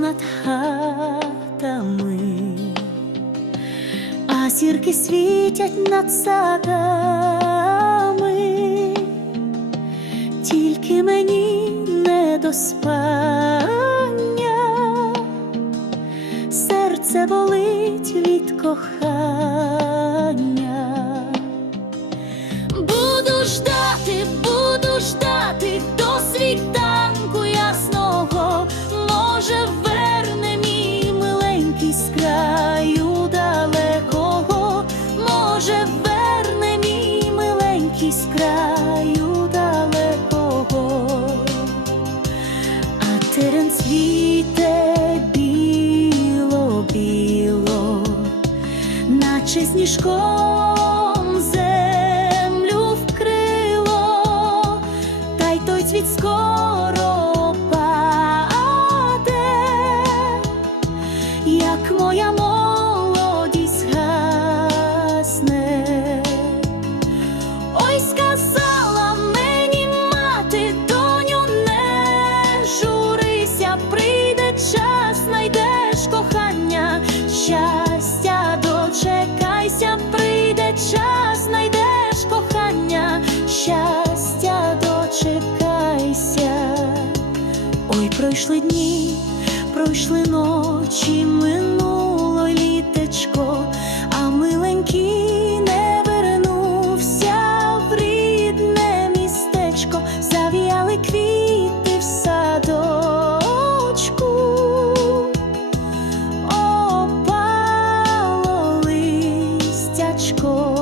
над хатами, а зірки світять над садами, тільки мені не до спання, серце болить від кохання. Краю далекого, а терен світе біло, біло, наче сніжко Пройшли дні, пройшли ночі, минуло літечко, а миленький не вернувся в рідне містечко, зав'яли квіти в садочку, опало листячко.